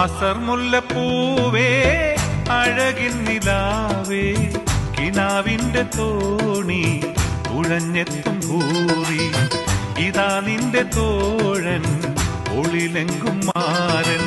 അസർ മുല്ലപ്പൂവേ അഴകിൻ നിലാവേ കിനാവിന്റെ തോണി തുഴഞ്ഞെത്തും ഭൂറി ഇതാ നിന്റെ തോഴൻ ഒളിലെങ്കും മാരൻ